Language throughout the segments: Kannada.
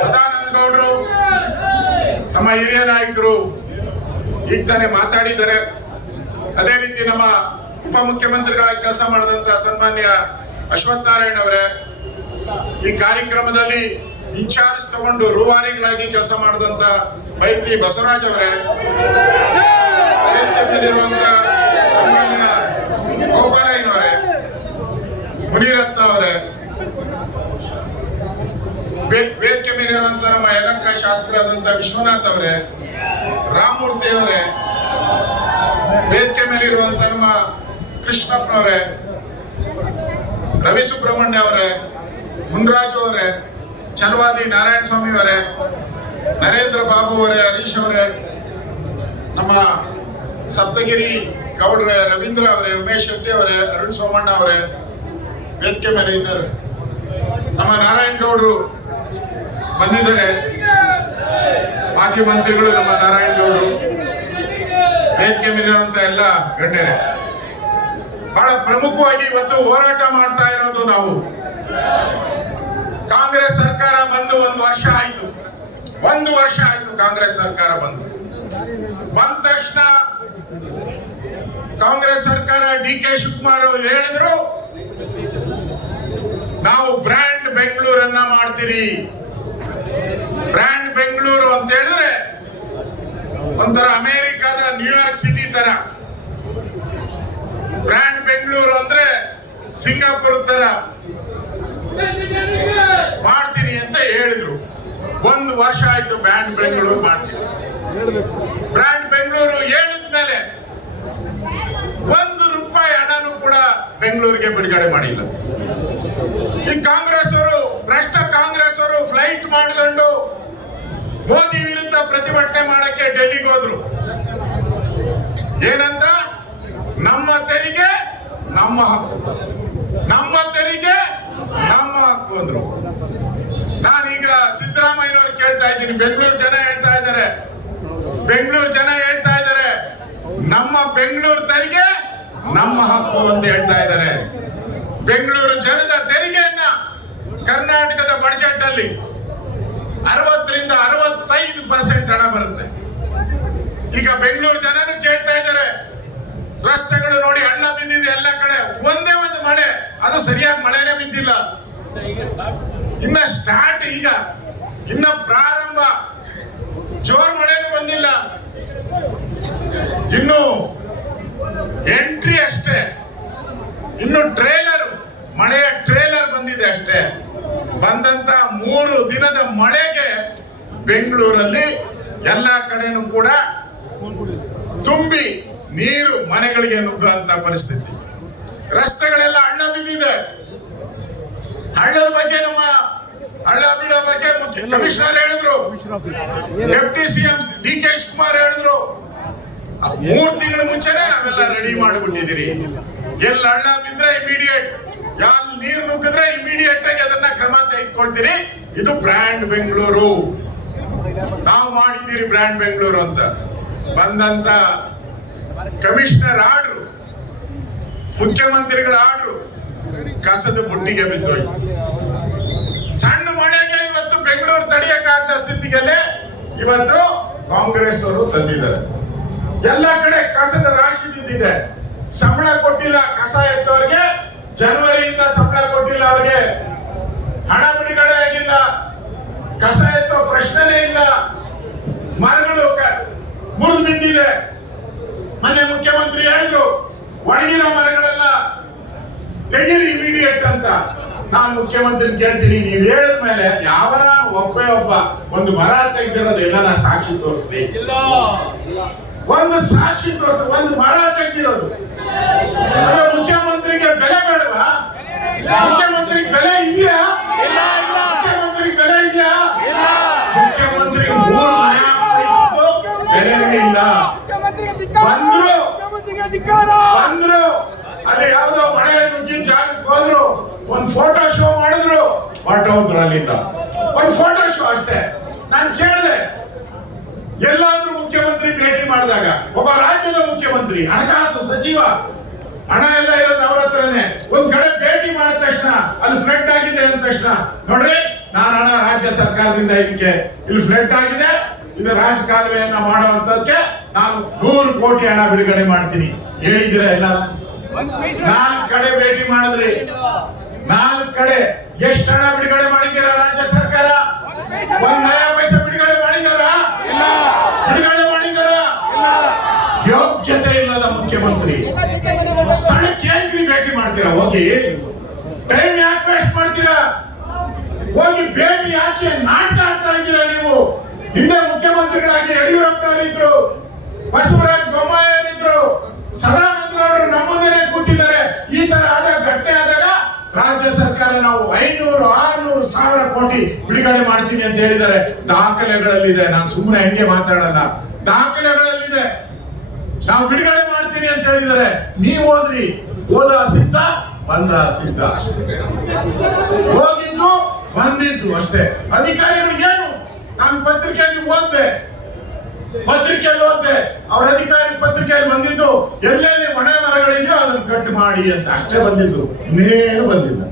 ಸದಾನಂದ ಗೌಡರು, ನಮ್ಮ ಹಿರಿಯ ನಾಯಕರು ಈಗ ತಾನೇ ಮಾತಾಡಿದ್ದಾರೆ. ಅದೇ ರೀತಿ ನಮ್ಮ ಉಪ ಮುಖ್ಯಮಂತ್ರಿಗಳಾಗಿ ಕೆಲಸ ಮಾಡಿದಂತ ಸನ್ಮಾನ್ಯ ಅಶ್ವಥ್ ನಾರಾಯಣ್ ಅವರೇ, ಈ ಕಾರ್ಯಕ್ರಮದಲ್ಲಿ ಇನ್ಚಾರ್ಜ್ ತಗೊಂಡು ರೂವಾರಿಗಳಾಗಿ ಕೆಲಸ ಮಾಡಿದಂತ ಬೈತಿ ಬಸವರಾಜ್ ಅವರೇ ಸನ್ಮಾನ್ಯ ಶಾಸಕರಾದಂತ ವಿಶ್ವನಾಥ್ ಅವರೇ, ರಾಮಮೂರ್ತಿ ಅವರೇ ವೇದಿಕೆ ಮೇಲೆ ಇರುವಂತ ನಮ್ಮ ಕೃಷ್ಣಪ್ಪನವರೇ, ರವಿ ಸುಬ್ರಹ್ಮಣ್ಯ ಅವರೇ, ಮುನ್ರಾಜು ಅವರೇ ಚಲವಾದಿ ನಾರಾಯಣ ಸ್ವಾಮಿ ಅವರೇ, ನರೇಂದ್ರ ಬಾಬು ಅವರೇ, ಹರೀಶ್ ಅವರೇ, ನಮ್ಮ ಸಪ್ತಗಿರಿ ಗೌಡ್ರೆ, ರವೀಂದ್ರ ಅವರೇ, ಉಮೇಶ್ ಶೆಟ್ಟಿ ಅವರೇ, ಅರುಣ್ ಸೋಮಣ್ಣ ಅವರೇ, ವೇದಿಕೆ ಮೇಲೆ ಇದ್ದಾರೆ ನಮ್ಮ ನಾರಾಯಣ ಗೌಡ್ರು ಬಂದಿದ್ದಾರೆ. ಮಾಜಿ ಮಂತ್ರಿಗಳು ನಮ್ಮ ನಾರಾಯಣ ಗೌಡರು ವೇದಿಕೆ ಮೇಲಿರುವಂತ ಎಲ್ಲ ಗಣ್ಯರೇ. ಬಹಳ ಪ್ರಮುಖವಾಗಿ ಇವತ್ತು ಹೋರಾಟ ಮಾಡ್ತಾ ಇರೋದು ನಾವು. ಕಾಂಗ್ರೆಸ್ ಸರ್ಕಾರ ಬಂದು ಒಂದು ವರ್ಷ ಆಯ್ತು. ಒಂದು ವರ್ಷ ಆಯ್ತು ಕಾಂಗ್ರೆಸ್ ಸರ್ಕಾರ ಬಂದು. ಬಂದ ತಕ್ಷಣ ಕಾಂಗ್ರೆಸ್ ಸರ್ಕಾರ ಡಿ ಕೆ ಶಿವಕುಮಾರ್ ಅವರು ಹೇಳಿದ್ರು, ನಾವು ಬ್ರ್ಯಾಂಡ್ ಬೆಂಗಳೂರನ್ನ ಮಾಡ್ತೀರಿ. ಬೆಂಗಳೂರು ಅಂತ ಹೇಳಿದ್ರೆ ಒಂಥರ ಅಮೆರಿಕಾದ ನ್ಯೂಯಾರ್ಕ್ ಸಿಟಿ ತರ. ಬ್ರ್ಯಾಂಡ್ ಬೆಂಗಳೂರು ಅಂದ್ರೆ ಸಿಂಗಾಪುರ್ ತರ. ಮಾಡ್ತೀನಿ ಅಂತ ಹೇಳಿದ್ರು. ಒಂದು ವರ್ಷ ಆಯ್ತು ಬ್ರ್ಯಾಂಡ್ ಬೆಂಗಳೂರು ಮಾಡ್ತೀನಿ. ಬ್ರ್ಯಾಂಡ್ ಬೆಂಗಳೂರು ಹೇಳಿದ ಮೇಲೆ ಒಂದು ರೂಪಾಯಿ ಹಣನೂ ಕೂಡ ಬೆಂಗಳೂರಿಗೆ ಬಿಡುಗಡೆ ಮಾಡಿಲ್ಲ. ಈ ಕಾಂಗ್ರೆಸ್ ಅವರು ಭ್ರಷ್ಟ ಕಾಂಗ್ರೆಸ್ ಅವರು ಫ್ಲೈಟ್ ಮಾಡಿಕೊಂಡು ಮೋದಿ ವಿರುದ್ಧ ಪ್ರತಿಭಟನೆ ಮಾಡಕ್ಕೆ ಡೆಲ್ಲಿಗೆ ಹೋದ್ರು. ಏನಂತ? ನಮ್ಮ ತೆರಿಗೆ ನಮ್ಮ ಹಕ್ಕು. ನಮ್ಮ ತೆರಿಗೆ ನಮ್ಮ ಹಕ್ಕು ಅಂದ್ರು. ನಾನೀಗ ಸಿದ್ದರಾಮಯ್ಯನವ್ರು ಕೇಳ್ತಾ ಇದ್ದೀನಿ. ಬೆಂಗಳೂರು ಜನ ಹೇಳ್ತಾ ಇದ್ದಾರೆ. ಬೆಂಗಳೂರು ಜನ ಹೇಳ್ತಾ ಇದ್ದಾರೆ. ನಮ್ಮ ಬೆಂಗಳೂರು ತೆರಿಗೆ ನಮ್ಮ ಹಕ್ಕು ಅಂತ ಹೇಳ್ತಾ ಇದ್ದಾರೆ. ಬೆಂಗಳೂರು ಜನದ ತೆರಿಗೆಯನ್ನ ಕರ್ನಾಟಕದ ಬಜೆಟ್ ಅಲ್ಲಿ ಅರವತ್ತರಿಂದ ಅರವತ್ತೈದು ಪರ್ಸೆಂಟ್ ಹಣ ಬರುತ್ತೆ. ಈಗ ಬೆಂಗಳೂರು ಜನನು ಕೇಳ್ತಾ ಇದ್ದಾರೆ. ರಸ್ತೆಗಳು ನೋಡಿ ಹಳ್ಳ ಬಿದ್ದಿದೆ ಎಲ್ಲ ಕಡೆ. ಒಂದೇ ಒಂದು ಮಳೆ, ಅದು ಸರಿಯಾಗಿ ಮಳೆನೇ ಬಿದ್ದಿಲ್ಲ. ಇನ್ನ ಸ್ಟಾರ್ಟ್ ಈಗ. ಇನ್ನ ಪ್ರಾರಂಭ. ಜೋರ್ ಮಳೆನೂ ಬಂದಿಲ್ಲ. ಇನ್ನು ಎಂಟ್ರಿ ಅಷ್ಟೇ. ಇನ್ನು ಟ್ರೇಲರ್ ಮಳೆಯ ಟ್ರೇಲರ್ ಬಂದಿದೆ ಅಷ್ಟೇ. ಬಂದಂತ ಮೂರು ದಿನದ ಮಳೆಗೆ ಬೆಂಗಳೂರಲ್ಲಿ ಎಲ್ಲ ಕಡೆನೂ ಕೂಡ ತುಂಬಿ ನೀರು ಮನೆಗಳಿಗೆ ನುಗ್ಗುವಂತ ಪರಿಸ್ಥಿತಿ. ರಸ್ತೆಗಳೆಲ್ಲ ಹಳ್ಳ ಬಿದ್ದಿದೆ. ಹಳ್ಳದ ಬಗ್ಗೆ ನಮ್ಮ ಹಳ್ಳ ಬಿಡೋ ಬಗ್ಗೆ ಕಮಿಷನರ್ ಹೇಳಿದ್ರು. Deputy CM D K Shivakumar ಹೇಳಿದ್ರು. ಮೂರು ಮೂರ್ ತಿಂಗಳ ಮುಂಚೆನೆ ನಾವೆಲ್ಲ ರೆಡಿ ಮಾಡಿಬಿಟ್ಟಿದ್ದೀರಿ. ಎಲ್ಲಿ ಹಳ್ಳ ಬಿದ್ರೆ ಇಮಿಡಿಯೇಟ್ ಯಾಲ್ ನೀರು ನುಗ್ಗಿದ್ರೆ ಇಮಿಡಿಯೇಟ್ ಆಗಿ ಅದನ್ನ ಕ್ರಮ ತೆಗೆದುಕೊಳ್ತೀರಿ. ಇದು ಬ್ರ್ಯಾಂಡ್ ಬೆಂಗಳೂರು. ನಾವು ಮಾಡಿದ್ದೀರಿ ಬ್ರ್ಯಾಂಡ್ ಬೆಂಗಳೂರು ಅಂತ. ಬಂದಂತ ಕಮಿಷನರ್ ಆರ್ಡ್ರು ಮುಖ್ಯಮಂತ್ರಿಗಳ ಆರ್ಡ್ರು ಕಸದ ಬುಟ್ಟಿಗೆ ಬಿದ್ದೋಯ್ತು. ಸಣ್ಣ ಮಳೆಗೆ ಇವತ್ತು ಬೆಂಗಳೂರು ತಡೆಯಕ್ಕಾಗದ ಸ್ಥಿತಿಗೆಲ್ಲೇ ಇವತ್ತು ಕಾಂಗ್ರೆಸ್ ಅವರು ತಂದಿದ್ದಾರೆ. ಎಲ್ಲ ಕಡೆ ಕಸದ ರಾಶಿ ಬಿದ್ದಿದೆ. ಸಂಬಳ ಕೊಟ್ಟಿಲ್ಲ, ಕಸ ಎತ್ತವ್ರಿಗೆ ಜನವರಿಯಿಂದ ಸಂಬಳ ಕೊಟ್ಟಿಲ್ಲ ಅವ್ರಿಗೆ. ಹಣ ಬಿಡುಗಡೆ ಆಗಿಲ್ಲ, ಕಸ ಎತ್ತೋ ಪ್ರಶ್ನೆನೇ ಇಲ್ಲ. ಮರಗಳು ಮುರಿದು ಬಿದ್ದಿದೆ. ಮೊನ್ನೆ ಮುಖ್ಯಮಂತ್ರಿ ಹೇಳಿದ್ರು ಒಣಗಿರೋ ಮರಗಳೆಲ್ಲ ತೆಗೀರಿ ಇಮಿಡಿಯೇಟ್ ಅಂತ. ನಾನು ಮುಖ್ಯಮಂತ್ರಿ ಕೇಳ್ತೀನಿ ನೀವು ಹೇಳಿದ ಮೇಲೆ ಯಾವ ಒಬ್ಬೇ ಒಬ್ಬ ಒಂದು ಮರ ತೆಗ್ದಿರೋದು ಎಲ್ಲ ಸಾಕ್ಷಿ ತೋರಿಸ್ರಿ ಒಂದು ಸಾಕ್ಷಿ ತೋರಿಸ್ ಒಂದು ಮರ ತೆಗ್ದಿರೋದು. ಮುಖ್ಯಮಂತ್ರಿಗೆ ಬೆಲೆ ಬೇಡವಾ? ಮುಖ್ಯಮಂತ್ರಿ ಬೆಲೆ ಇದೆಯಾ ಇಲ್ಲ ಬಂದ್ರು. ಬಂದ್ರು. ಅಲ್ಲಿ ಯಾವ್ದೋ ಮಳೆ ನುಗ್ಗಿ ಜಾಗಕ್ಕೆ ಹೋದ್ರು. ಒಂದ್ ಫೋಟೋ ಶೋ ಮಾಡಿದ್ರು. ಹೊರಟೋದ್ರು ಅಲ್ಲಿಂದ ಒಂದ್ ಫೋಟೋ ಶೋ ಅಷ್ಟೇ. ನಾನು ಕೇಳಿದೆ. ಎಲ್ಲಾದ್ರೂ ಮುಖ್ಯಮಂತ್ರಿ ಭೇಟಿ ಮಾಡಿದಾಗ ಒಬ್ಬ ರಾಜ್ಯದ ಮುಖ್ಯಮಂತ್ರಿ ಹಣಕಾಸು ಸಚಿವ ಹಣ ಎಲ್ಲ ಇರೋದು ಅವ್ರ ಹತ್ರನೇ. ಒಂದ್ ಕಡೆ ಭೇಟಿ ಮಾಡಿದ ತಕ್ಷಣ ಅಲ್ಲಿ ಫ್ಲಡ್ ಆಗಿದೆ ಅಂದ ತಕ್ಷಣ ನೋಡ್ರಿ ನಾನು ಹಣ ರಾಜ್ಯ ಸರ್ಕಾರದಿಂದ ಇದಕ್ಕೆ ಇಲ್ಲಿ ಫ್ಲಡ್ ಆಗಿದೆ. ಇದು ರಾಜಕಾಲುವೆಯನ್ನ ಮಾಡುವಂತದಕ್ಕೆ ನಾನು ನೂರು ಕೋಟಿ ಹಣ ಬಿಡುಗಡೆ ಮಾಡ್ತೀನಿ. ಹೇಳಿದಿರ ಎಲ್ಲ ನಾಲ್ಕು ಕಡೆ ಭೇಟಿ ಮಾಡಿದ್ರಿ. ನಾಲ್ಕು ಕಡೆ ಎಷ್ಟು ಹಣ ಬಿಡುಗಡೆ ಮಾಡಿದ್ದೀರ ರಾಜ್ಯ ಸರ್ಕಾರ? ಒಂದ್ ನಯ ಪೈಸೆ ಬಿಡುಗಡೆ ಮಾಡಿದಾರ ಬಿಡುಗಡೆ ಮಾಡಿದಾರ ಯೋಗ್ಯತೆ ಇಲ್ಲದ ಮುಖ್ಯಮಂತ್ರಿ. ಸ್ಥಳಕ್ಕೆ ಏನ್ರಿ ಭೇಟಿ ಮಾಡ್ತೀರಾ? ಹೋಗಿ ಟೈಮ್ ಯಾಕೆ ವೇಸ್ಟ್ ಮಾಡ್ತೀರಾ? ಹೋಗಿ ಭೇಟಿ ಯಾಕೆ ನಾಟಕ ಆಡ್ತಾ ಇದ್ದೀರಾ ನೀವು? ಹಿಂದೆ ಬಸವರಾಜ ಬೊಮ್ಮಾಯಿಯರಿದ್ರು ಸದಾನಂದ ಗೌಡರು ನಮ್ಮ ಕೂತಿದ್ದಾರೆ. ಈ ತರ ಆದ ಘಟನೆ ಆದಾಗ ರಾಜ್ಯ ಸರ್ಕಾರ ನಾವು ಐನೂರು, ಆರ್ನೂರು ಸಾವಿರ ಕೋಟಿ ಬಿಡುಗಡೆ ಮಾಡ್ತೀನಿ ಅಂತ ಹೇಳಿದ್ದಾರೆ. ದಾಖಲೆಗಳಲ್ಲಿದೆ. ನಾನು ಸುಮ್ಮನೆ ಹೆಂಗೆ ಮಾತಾಡಲ್ಲ. ದಾಖಲೆಗಳಲ್ಲಿದೆ. ನಾವು ಬಿಡುಗಡೆ ಮಾಡ್ತೀನಿ ಅಂತ ಹೇಳಿದ್ದಾರೆ. ನೀವು ಹೋದ್ರಿ. ಹೋದ ಸಿದ್ಧ, ಬಂದ ಸಿದ್ಧ ಅಷ್ಟೇ. ಹೋಗಿದ್ದು, ಬಂದಿದ್ದು ಅಷ್ಟೇ. ಅಧಿಕಾರಿಗಳಿಗೆ ಏನು? ನಾನು ಪತ್ರಿಕೆಯಲ್ಲಿ ಓದ್ದೆ. ಪತ್ರಿಕೆಯಲ್ಲಿ ಓದ್ದೆ ಅವ್ರ ಅಧಿಕಾರಿ ಪತ್ರಿಕೆಯಲ್ಲಿ ಬಂದಿದ್ದು, ಎಲ್ಲೆಲ್ಲಿ ಮನೆ ಮರಗಳಿದೆಯೋ ಅದನ್ನು ಕಟ್ ಮಾಡಿ ಅಂತ ಅಷ್ಟೇ ಬಂದಿದ್ರು ಇನ್ನೇನು ಬಂದಿಲ್ಲ.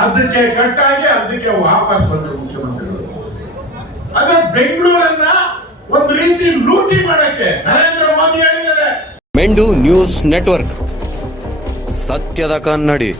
ಅರ್ಧಕ್ಕೆ ಕಟ್ಟಾಗಿ ಅರ್ಧಕ್ಕೆ ವಾಪಸ್ ಬಂದರು ಮುಖ್ಯಮಂತ್ರಿಗಳು. ಆದ್ರೆ ಬೆಂಗಳೂರನ್ನ ಒಂದು ರೀತಿ ಲೂಟಿ ಮಾಡಕ್ಕೆ ನರೇಂದ್ರ ಮೋದಿ ಹೇಳಿದ್ದಾರೆ. ಮೆಂಡು ನ್ಯೂಸ್ ನೆಟ್ವರ್ಕ್. ಸತ್ಯದ ಕನ್ನಡಿ.